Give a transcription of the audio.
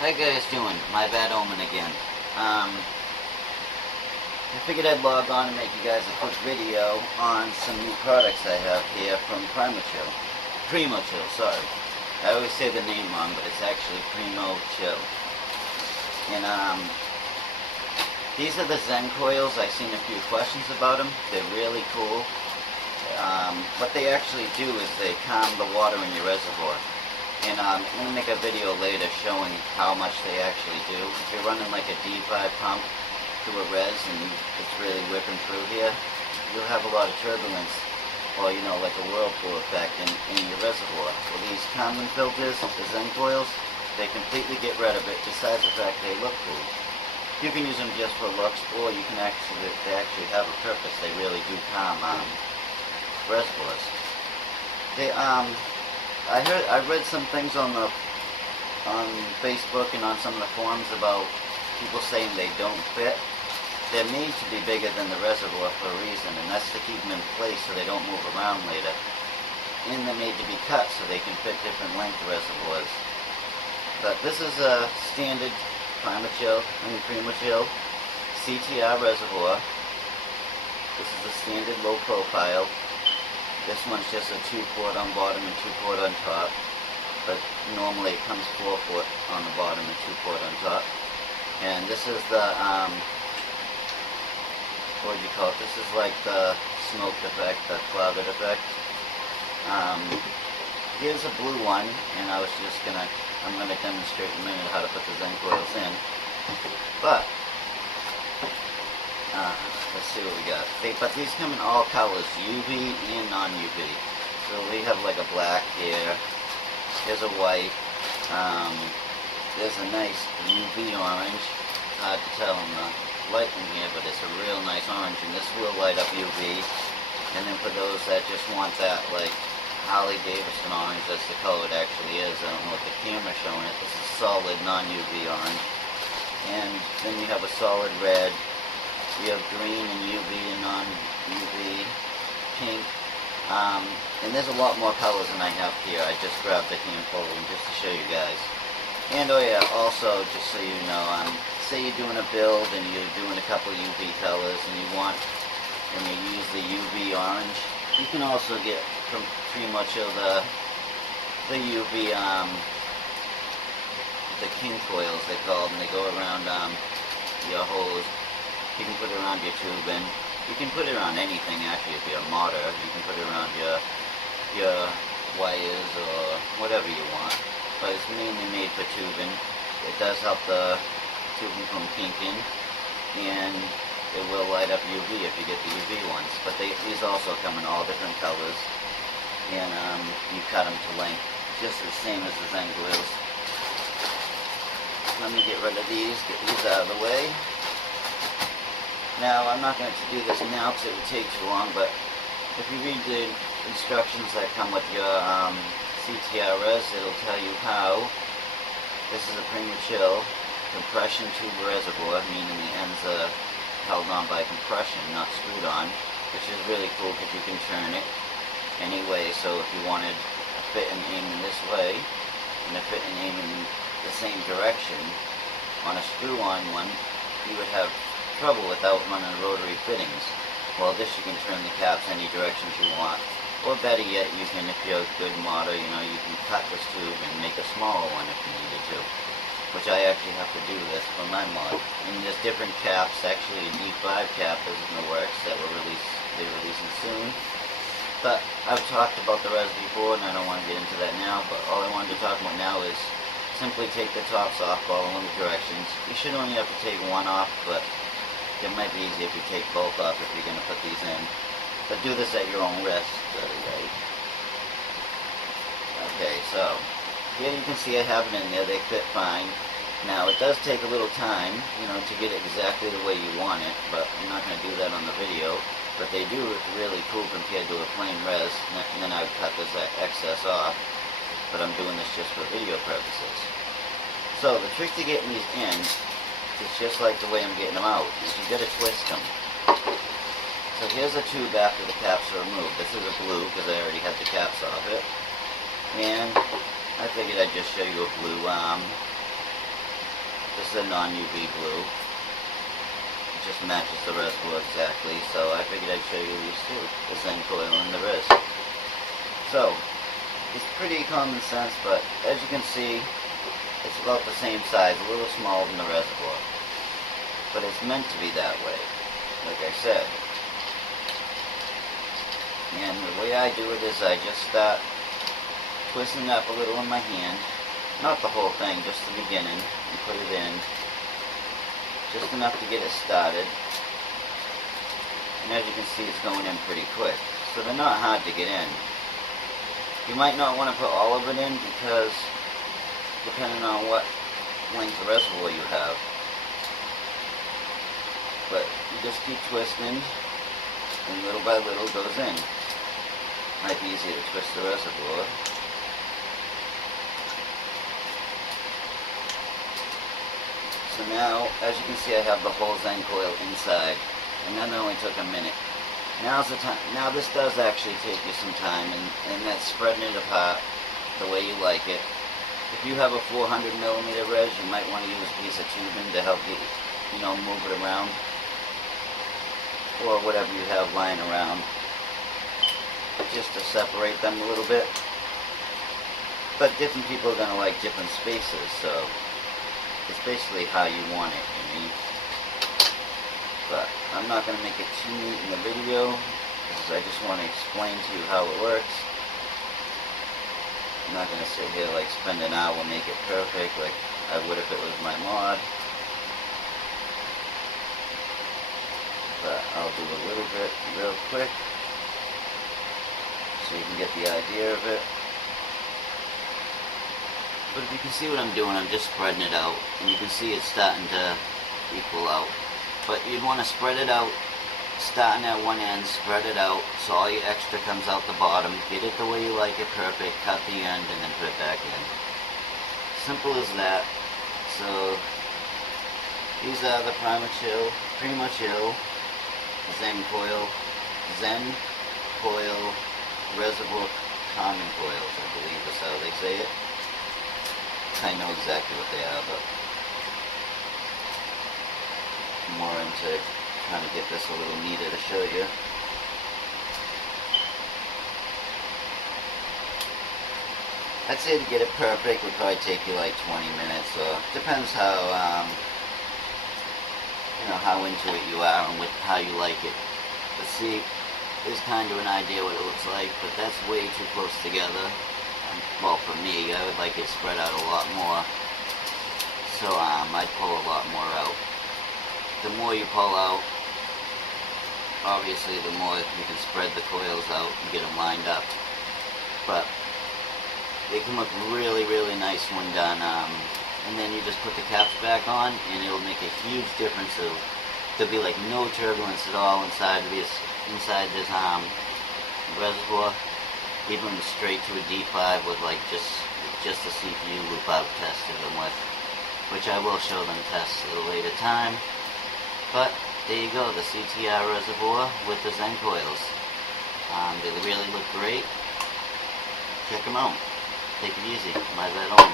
How you guys doing? MybadOmen again. I figured I'd log on and make you guys a quick video on some new products I have here from Primochill, sorry. I always say the name wrong, but it's actually Primochill. And these are the Zencoils. I've seen a few questions about them. They're really cool. What they actually do is they calm the water in your reservoir. And I'm going to make a video later showing how much they actually do. If you're running like a D5 pump to a res and it's really whipping through here, you'll have a lot of turbulence, or you know, like a whirlpool effect in your reservoir. Well, these common filters, the Zencoils, they completely get rid of it, besides the fact they look cool. You can use them just for looks, or you can they actually have a purpose. They really do calm reservoirs. I read some things on Facebook and on some of the forums about people saying they don't fit. They're made to be bigger than the reservoir for a reason, and that's to keep them in place so they don't move around later. And they're made to be cut so they can fit different length reservoirs. But this is a standard Primochill CTR reservoir. This is a standard low profile. This one's just a 2-quart on bottom and 2-quart on top, but normally it comes 4-quart on the bottom and 2-quart on top. And this is the, what would you call it? This is like the smoked effect, the clouded effect. Here's a blue one, and I'm gonna demonstrate in a minute how to put the Zencoils in. But let's see what we got. But these come in all colors, UV and non-UV. So we have like a black here. Here's a white. There's a nice UV orange. Hard to tell in the light in here, but it's a real nice orange, and this will light up UV. And then for those that just want that like Harley Davidson orange, that's the color it actually is. I don't know what the camera's showing it. This is solid non-UV orange. And then you have a solid red. You have green and UV and non-UV, pink, and there's a lot more colors than I have here. I just grabbed a handful of them just to show you guys. And oh yeah, also just so you know, say you're doing a build and you're doing a couple UV colors and you use the UV orange, you can also get from Primochill the UV, the king coils they call them. They go around your hose. You can put it around your tubing. You can put it around anything actually if you're a modder. You can put it around your wires or whatever you want. But it's mainly made for tubing. It does help the tubing from kinking, and it will light up UV if you get the UV ones. But these also come in all different colors, and you cut them to length, just the same as the Zencoils. Let me get rid of these, get these out of the way. Now, I'm not going to do this now because it would take too long, but if you read the instructions that come with your CTRS, it'll tell you how. This is a Primochill compression tube reservoir, meaning the ends are held on by compression, not screwed on, which is really cool because you can turn it any way. So if you wanted a fit and aim in this way, and a fit and aim in the same direction, on a screw-on one, you would have trouble without running rotary fittings. Well, this you can turn the caps any directions you want, or better yet, you can, if you're a good modder, you know, you can cut this tube and make a smaller one if you needed to, which I actually have to do this for my mod. And there's different caps. Actually, a D5 cap is in the works that they're releasing soon. But I've talked about the res before, and I don't want to get into that now. But all I wanted to talk about now is simply take the tops off, following the directions. You should only have to take one off, but it might be easier if you take both off if you're going to put these in. But do this at your own risk, right? Okay, so here you can see I have it in there. They fit fine. Now, it does take a little time, you know, to get it exactly the way you want it, but I'm not going to do that on the video. But they do look really cool compared to a plain res, and then I would cut this excess off. But I'm doing this just for video purposes. So, the trick to getting these in, it's just like the way I'm getting them out, is you gotta twist them. So here's a tube after the caps are removed. This is a blue because I already had the caps off it. And I figured I'd just show you a blue This is a non-UV blue. It just matches the reservoir exactly, so I figured I'd show you these two, the Zencoil and the Res. So, it's pretty common sense, but as you can see, it's about the same size, a little smaller than the reservoir. But it's meant to be that way, like I said. And the way I do it is I just start twisting it up a little in my hand. Not the whole thing, just the beginning. And put it in. Just enough to get it started. And as you can see, it's going in pretty quick. So they're not hard to get in. You might not want to put all of it in because depending on what length of reservoir you have. But you just keep twisting and little by little goes in. Might be easier to twist the reservoir. So now, as you can see, I have the whole Zencoil inside, and that only took a minute. Now's the time. Now this does actually take you some time, and that's spreading it apart the way you like it. If you have a 400mm res, you might want to use a piece of tubing to help you, move it around, or whatever you have lying around, just to separate them a little bit. But different people are going to like different spaces, so it's basically how you want it, But I'm not going to make it too neat in the video, because I just want to explain to you how it works. I'm not going to sit here like spend an hour make it perfect like I would if it was my mod. But I'll do a little bit real quick so you can get the idea of it. But if you can see what I'm doing, I'm just spreading it out, and you can see it's starting to equal out. But you'd want to spread it out, starting at one end, spread it out, so all your extra comes out the bottom. Get it the way you like it, perfect, cut the end, and then put it back in. Simple as that. So, these are the Primochill Zencoil Reservoir Common Coils, I believe is how they say it. I know exactly what they are, but I'm more into trying to get this a little neater to show you. I'd say to get it perfect would probably take you like 20 minutes, or depends how how into it you are and how you like it. But see, there's kind of an idea what it looks like, but that's way too close together. Well, for me, I would like it spread out a lot more. So I'd pull a lot more out. The more you pull out, obviously the more you can spread the coils out and get them lined up. But they can look really, really nice when done. And then you just put the caps back on, and it'll make a huge difference. There'll be like no turbulence at all inside this reservoir. Even straight to a D5 with like just a CPU loop I've tested them with, which I will show them tests at a later time. But there you go, the CTR reservoir with the Zencoils. They really look great. Check them out. Take it easy. MybadOmen.